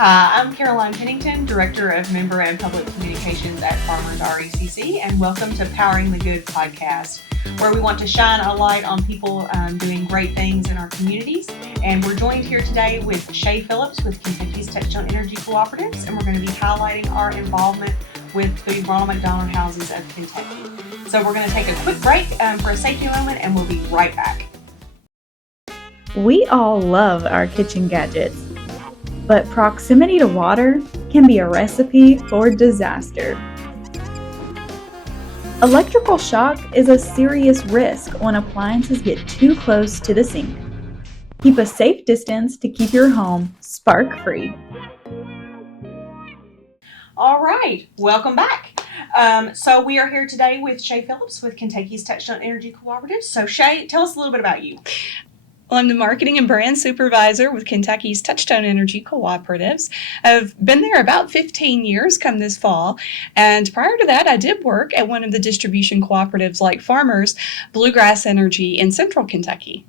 Hi, I'm Caroline Pennington, Director of Member and Public Communications at Farmers RECC, and welcome to Powering the Good podcast, where we want to shine a light on people doing great things in our communities. And we're joined here today with Sha Phillips with Kentucky's Touchstone Energy Cooperatives, and we're going to be highlighting our involvement with the Ronald McDonald Houses of Kentucky. So we're going to take a quick break for a safety moment, and we'll be right back. We all love our kitchen gadgets, but proximity to water can be a recipe for disaster. Electrical shock is a serious risk when appliances get too close to the sink. Keep a safe distance to keep your home spark-free. All right, welcome back. So we are here today with Sha Phillips with Kentucky's Touchstone Energy Cooperatives. So Sha, tell us a little bit about you. Well, I'm the Marketing and Brand Supervisor with Kentucky's Touchstone Energy Cooperatives. I've been there about 15 years come this fall, and prior to that, I did work at one of the distribution cooperatives like Farmers, Bluegrass Energy in Central Kentucky.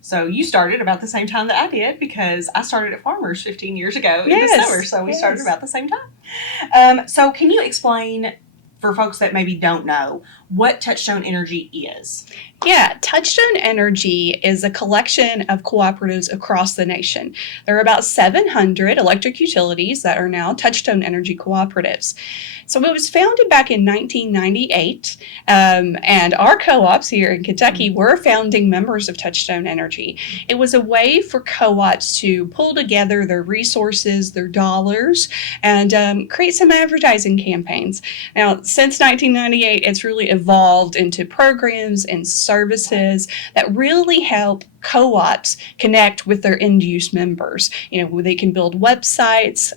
So you started about the same time that I did, because I started at Farmers 15 years ago in the summer, so we started about the same time. So can you explain, for folks that maybe don't know, what Touchstone Energy is? Yeah, Touchstone Energy is a collection of cooperatives across the nation. There are about 700 electric utilities that are now Touchstone Energy cooperatives. So it was founded back in 1998, and our co-ops here in Kentucky were founding members of Touchstone Energy. It was a way for co-ops to pull together their resources, their dollars, and create some advertising campaigns. Now, since 1998, it's really evolved into programs and services that really help co-ops connect with their end-use members. You know, they can build websites,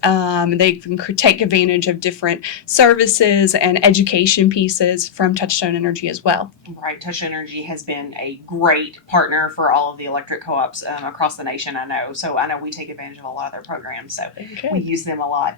they can take advantage of different services and education pieces from Touchstone Energy as well. Right, Touchstone Energy has been a great partner for all of the electric co-ops across the nation, I know. So I know we take advantage of a lot of their programs, so we use them a lot.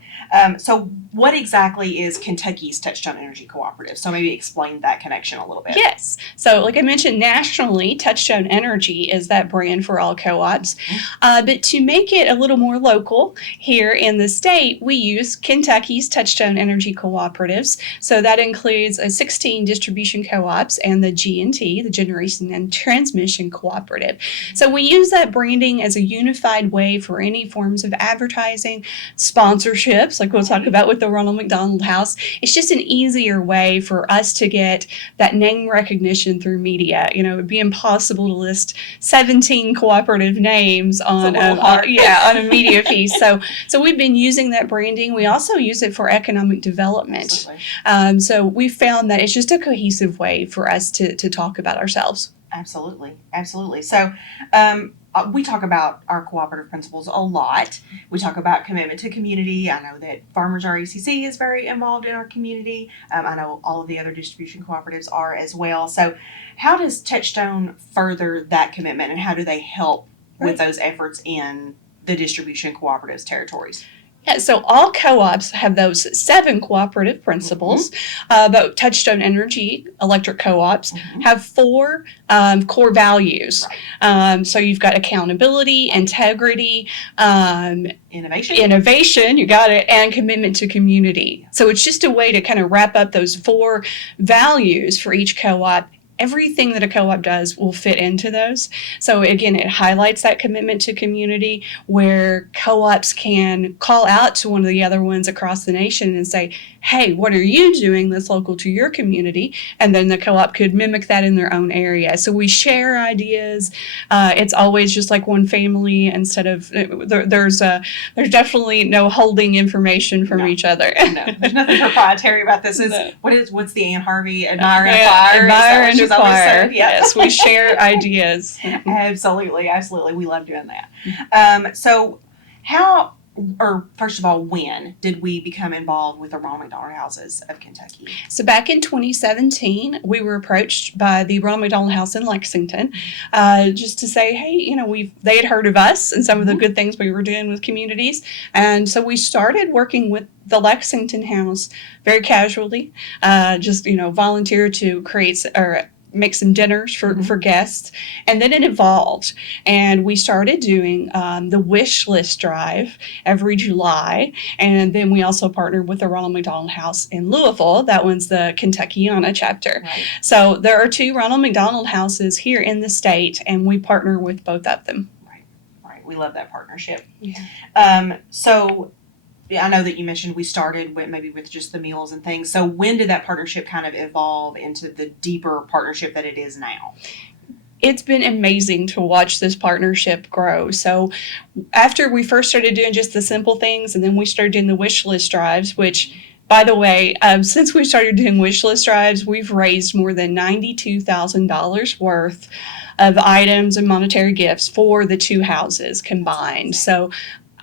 So what exactly is Kentucky's Touchstone Energy Cooperative? So maybe explain that connection a little bit. Yes. So like I mentioned, nationally, Touchstone Energy is that brand for all co-ops. But to make it a little more local here in the state, we use Kentucky's Touchstone Energy Cooperatives. So that includes 16 distribution co-ops and the G&T, the Generation and Transmission Cooperative. So we use that branding as a unified way for any forms of advertising, sponsorships, like we'll talk about with the Ronald McDonald House. It's just an easier way for us to get that name recognition through media. You know, it would be impossible to list 17 cooperative names on a media piece. So we've been using that branding. We also use it for economic development. So we found that it's just a cohesive way for us to talk about ourselves. Absolutely. So we talk about our cooperative principles a lot. We talk about commitment to community. I know that Farmers RECC is very involved in our community. I know all of the other distribution cooperatives are as well. So how does Touchstone further that commitment, and how do they help with those efforts in the distribution cooperatives territories? Yeah, so all co-ops have those 7 cooperative principles, but Touchstone Energy electric co-ops have 4 core values. So you've got accountability, integrity, innovation, you got it, and commitment to community. So it's just a way to kind of wrap up those 4 values for each co-op. Everything that a co-op does will fit into those. So again, it highlights that commitment to community, where co-ops can call out to one of the other ones across the nation and say, hey, what are you doing that's local to your community? And then the co-op could mimic that in their own area. So we share ideas. It's always just like one family instead of, there's definitely no holding information from each other. No, there's nothing proprietary about this. What's the Anne Harvey admire and acquire? Admire and acquire. Yes, we share ideas. Absolutely. We love doing that. So first of all, when did we become involved with the Ronald McDonald Houses of Kentucky? So back in 2017, we were approached by the Ronald McDonald House in Lexington, just to say, hey, you know, they had heard of us and some of the good things we were doing with communities. And so we started working with the Lexington House very casually, just, you know, volunteer to create or make some dinners for guests. And then it evolved. And we started doing the wish list drive every July. And then we also partnered with the Ronald McDonald House in Louisville. That one's the Kentuckiana chapter. Right. So there are 2 Ronald McDonald Houses here in the state, and we partner with both of them. Right. We love that partnership. Yeah. So I know that you mentioned we started with just the meals and things. So when did that partnership kind of evolve into the deeper partnership that it is now? It's been amazing to watch this partnership grow. So after we first started doing just the simple things, and then we started doing the wish list drives, which, by the way, since we started doing wish list drives, we've raised more than $92,000 worth of items and monetary gifts for the 2 houses combined. So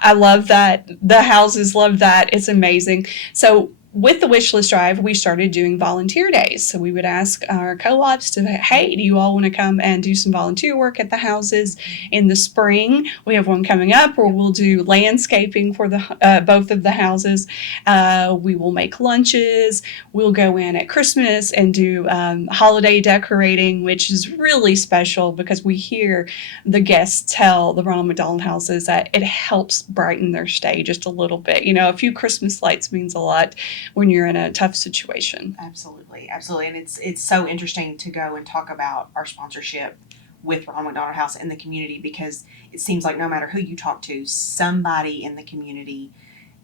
I love that. The houses love that. It's amazing. So with the wish list drive, we started doing volunteer days. So we would ask our co-ops to, hey, do you all want to come and do some volunteer work at the houses in the spring? We have one coming up where we'll do landscaping for the both of the houses. We will make lunches. We'll go in at Christmas and do holiday decorating, which is really special because we hear the guests tell the Ronald McDonald Houses that it helps brighten their stay just a little bit. You know, a few Christmas lights means a lot when you're in a tough situation. Absolutely. And it's so interesting to go and talk about our sponsorship with Ronald McDonald House in the community, because it seems like no matter who you talk to, somebody in the community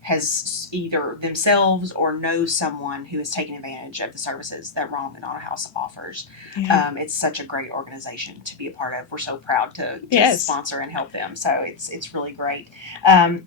has either themselves or knows someone who has taken advantage of the services that Ronald McDonald House offers. Yeah. It's such a great organization to be a part of. We're so proud to Yes. sponsor and help them. So it's really great.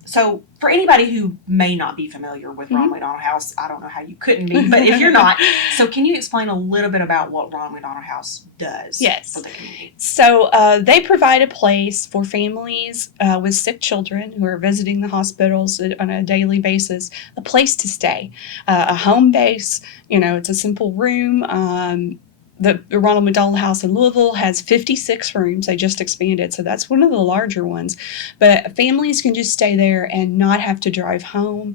So for anybody who may not be familiar with Ronald McDonald House, I don't know how you couldn't be, but if you're not, so can you explain a little bit about what Ronald McDonald House does Yes. for the community? So they provide a place for families with sick children who are visiting the hospitals on a daily basis, a place to stay, a home base. You know, it's a simple room. The Ronald McDonald House in Louisville has 56 rooms. They just expanded, so that's one of the larger ones. But families can just stay there and not have to drive home.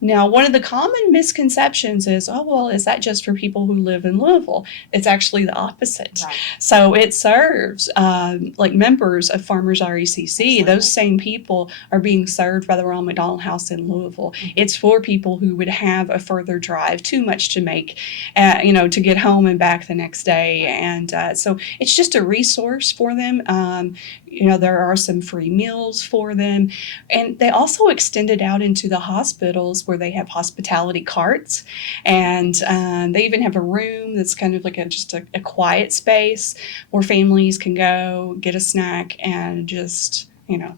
Now, one of the common misconceptions is, oh, well, is that just for people who live in Louisville? It's actually the opposite. Right. So it serves like members of Farmers RECC. Absolutely. Those same people are being served by the Ronald McDonald House in Louisville. Mm-hmm. It's for people who would have a further drive, too much to make, to get home and back the next day. And so it's just a resource for them. There are some free meals for them. And they also extended out into the hospitals where they have hospitality carts. And they even have a room that's kind of like just a quiet space where families can go, get a snack, and just,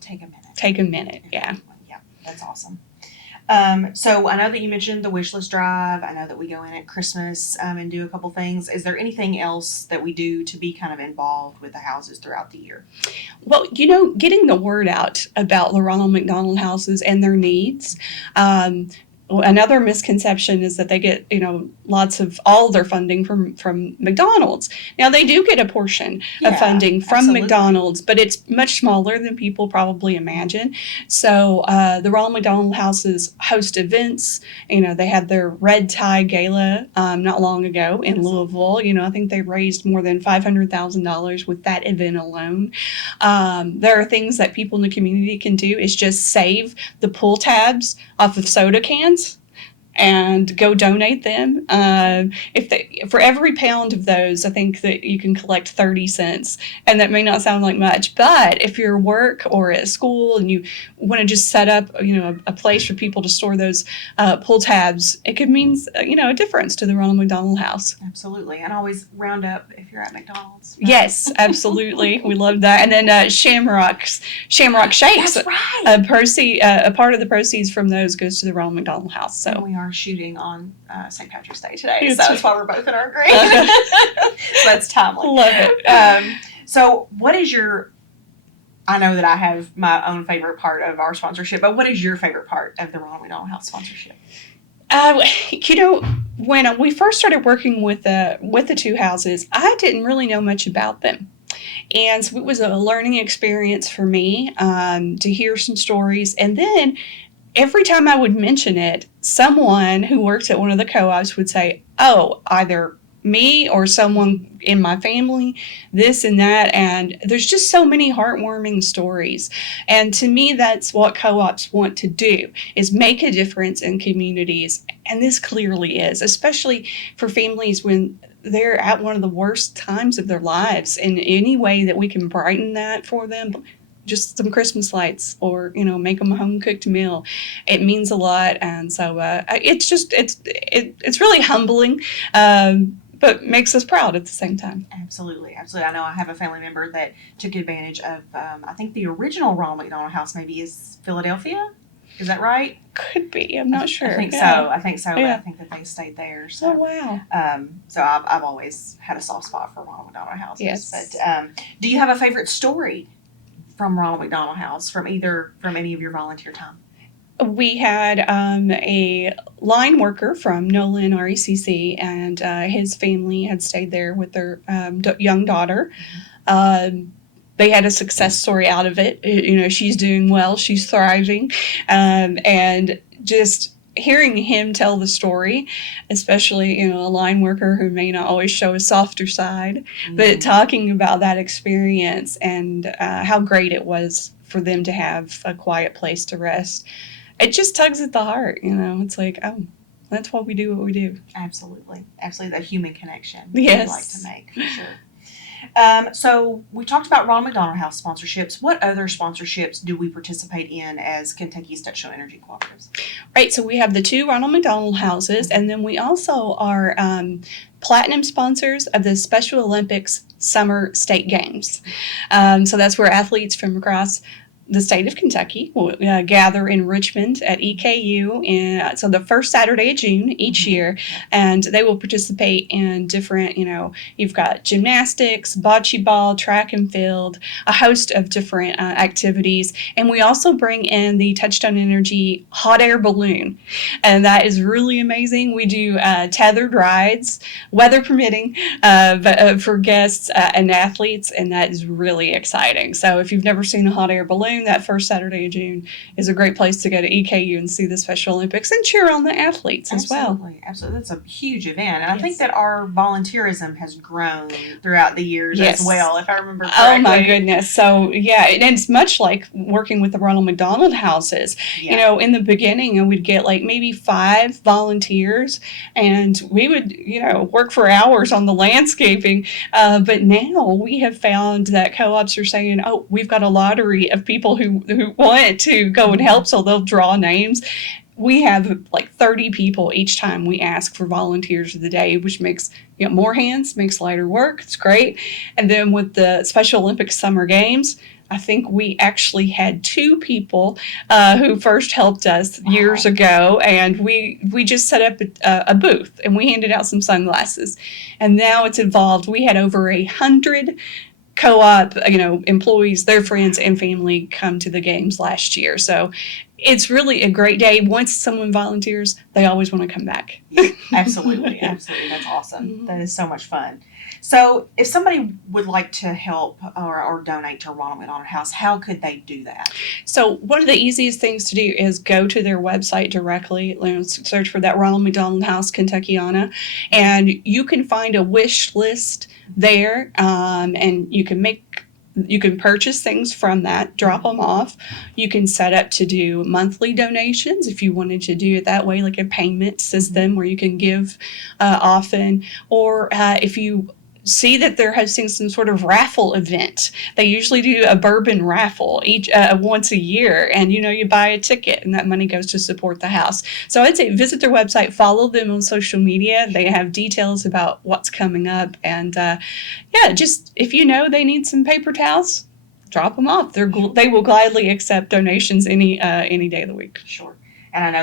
take a minute. Yeah. Yeah, that's awesome. So I know that you mentioned the wish list drive. I know that we go in at Christmas and do a couple things. Is there anything else that we do to be kind of involved with the houses throughout the year? Well, getting the word out about the Ronald McDonald Houses and their needs. Another misconception is that they get, lots of all their funding from McDonald's. Now, they do get a portion of funding from absolutely. McDonald's, but it's much smaller than people probably imagine. So the Ronald McDonald Houses host events. They had their Red Tie Gala not long ago in Louisville. I think they raised more than $500,000 with that event alone. There are things that people in the community can do is just save the pull tabs off of soda cans and go donate them. For every pound of those, I think that you can collect 30 cents, and that may not sound like much, but if you're at work or at school and you want to just set up, a place for people to store those pull tabs, it could mean, a difference to the Ronald McDonald House. Absolutely, and always round up if you're at McDonald's. Right? Yes, absolutely, we love that. And then Shamrock Shakes. That's right. A part of the proceeds from those goes to the Ronald McDonald House. So we are shooting on St. Patrick's Day today, It's so that's why we're both in our green. So that's timely. love it. So what is I know that I have my own favorite part of our sponsorship, but what is your favorite part of the Ronald McDonald House sponsorship? When we first started working with the 2 houses, I didn't really know much about them. And so it was a learning experience for me to hear some stories. And then every time I would mention it, someone who works at one of the co-ops would say, oh, either me or someone in my family, this and that. And there's just so many heartwarming stories. And to me, that's what co-ops want to do, is make a difference in communities. And this clearly is, especially for families when they're at one of the worst times of their lives. In any way that we can brighten that for them, just some Christmas lights, or make them a home cooked meal, it means a lot. And so it's really humbling, but makes us proud at the same time. Absolutely. I know I have a family member that took advantage of, I think the original Ronald McDonald House maybe is Philadelphia. Is that right? Could be. I'm not sure. I think so. Yeah. I think that they stayed there. So. Oh, wow. So I've always had a soft spot for Ronald McDonald Houses. Yes. But do you have a favorite story from Ronald McDonald House, from any of your volunteer time? We had a line worker from Nolan RECC, and his family had stayed there with their young daughter. They had a success story out of it. She's doing well, she's thriving, and just hearing him tell the story, especially a line worker who may not always show a softer side, but talking about that experience and how great it was for them to have a quiet place to rest. It just tugs at the heart. It's like, oh, that's why we do what we do. Absolutely. The human connection yes. we like to make, for sure. So we talked about Ronald McDonald House sponsorships. What other sponsorships do we participate in as Kentucky's Touchstone Energy Cooperatives? Right. So we have the 2 Ronald McDonald Houses, and then we also are platinum sponsors of the Special Olympics Summer State Games. So that's where athletes from across the state of Kentucky will gather in Richmond at EKU, so the first Saturday of June each year, and they will participate in different, you've got gymnastics, bocce ball, track and field, a host of different activities, and we also bring in the Touchstone Energy hot air balloon, and that is really amazing. We do tethered rides, weather permitting, but for guests and athletes, and that is really exciting. So if you've never seen a hot air balloon, that first Saturday of June is a great place to go to EKU and see the Special Olympics and cheer on the athletes as well. Absolutely. That's a huge event. And yes. I think that our volunteerism has grown throughout the years yes. as well, if I remember correctly. Oh, my goodness. So, yeah, and it's much like working with the Ronald McDonald Houses. Yeah. In the beginning, we'd get like maybe 5 volunteers, and we would, work for hours on the landscaping. But now we have found that co-ops are saying, oh, we've got a lottery of people who want to go and help, so they'll draw names. We have like 30 people each time we ask for volunteers of the day, which makes more hands, makes lighter work. It's great. And then with the Special Olympics Summer Games, I think we actually had 2 people who first helped us years ago, and we just set up a booth and we handed out some sunglasses. And now it's evolved. We had over 100 co-op, employees, their friends and family come to the games last year. So it's really a great day. Once someone volunteers, they always want to come back. Absolutely. That's awesome. Mm-hmm. That is so much fun. So if somebody would like to help or donate to Ronald McDonald House, how could they do that? So one of the easiest things to do is go to their website directly, search for that Ronald McDonald House Kentuckiana, and you can find a wish list there, and you can purchase things from that, drop them off. You can set up to do monthly donations if you wanted to do it that way, like a payment system where you can give often, or if you see that they're hosting some sort of raffle event. They usually do a bourbon raffle once a year, and you buy a ticket and that money goes to support the house. So I'd say visit their website, follow them on social media. They have details about what's coming up, and just if they need some paper towels, drop them off. They will gladly accept donations any day of the week. Sure. And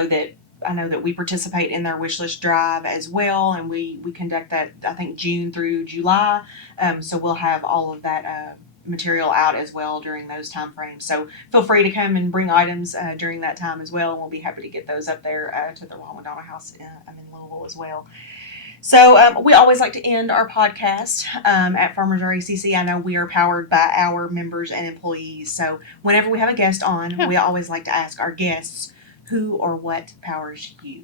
I know that we participate in their wish list drive as well, and we conduct that, I think, June through July. So we'll have all of that material out as well during those time frames. So feel free to come and bring items during that time as well, and we'll be happy to get those up there to the Ronald McDonald House in Louisville as well. So we always like to end our podcast at Farmers RECC. I know we are powered by our members and employees. So whenever we have a guest on, we always like to ask our guests, who or what powers you?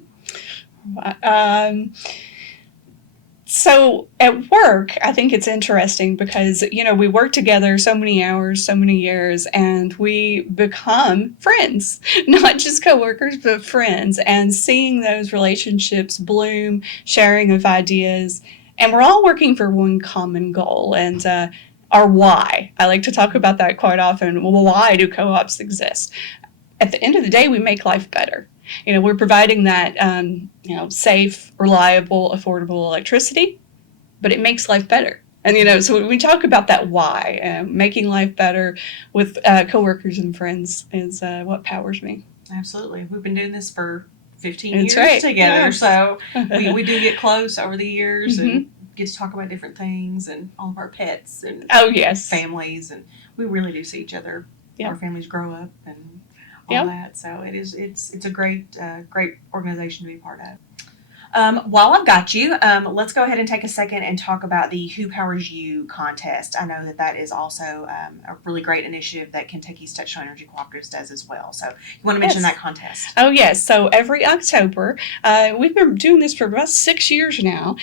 So at work, I think it's interesting because, we work together so many hours, so many years, and we become friends, not just coworkers, but friends, and seeing those relationships bloom, sharing of ideas, and we're all working for one common goal. And our why. I like to talk about that quite often. Well, why do co-ops exist? At the end of the day, we make life better. We're providing that, safe, reliable, affordable electricity, but it makes life better. And, so when we talk about that why, making life better with coworkers and friends is what powers me. Absolutely. We've been doing this for 15 That's years right. together, Yeah. so we do get close over the years Mhm. and get to talk about different things and all of our pets and Oh, yes. families, and we really do see each other. Yep. Our families grow up and all Yep. that, so it's a great organization to be a part of. While I've got you, let's go ahead and take a second and talk about the Who Powers You contest. I know that is also a really great initiative that Kentucky's Touchstone Energy Cooperatives does as well. So you want to mention Yes. that contest? Oh, yes. So every October, we've been doing this for about 6 years now.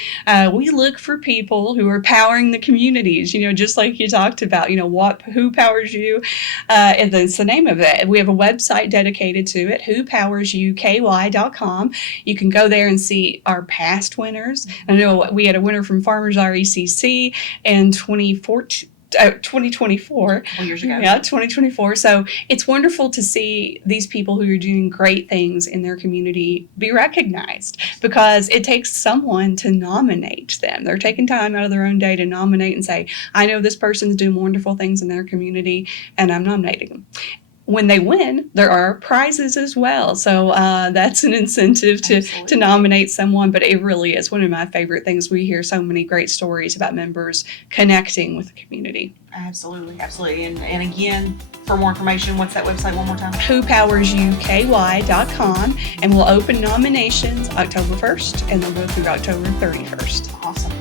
We look for people who are powering the communities, just like you talked about, who powers you. And that's the name of it. We have a website dedicated to it, whopowersyouky.com. You can go there and see our past winners. I know we had a winner from Farmers RECC in 2024. A couple years ago. Yeah, 2024. So it's wonderful to see these people who are doing great things in their community be recognized, because it takes someone to nominate them. They're taking time out of their own day to nominate and say, I know this person's doing wonderful things in their community, and I'm nominating them. When they win, there are prizes as well. So that's an incentive to nominate someone. But it really is one of my favorite things. We hear so many great stories about members connecting with the community. Absolutely. And again, for more information, what's that website one more time? whopowersyouky.com, and we'll open nominations October 1st, and they'll go through October 31st. Awesome.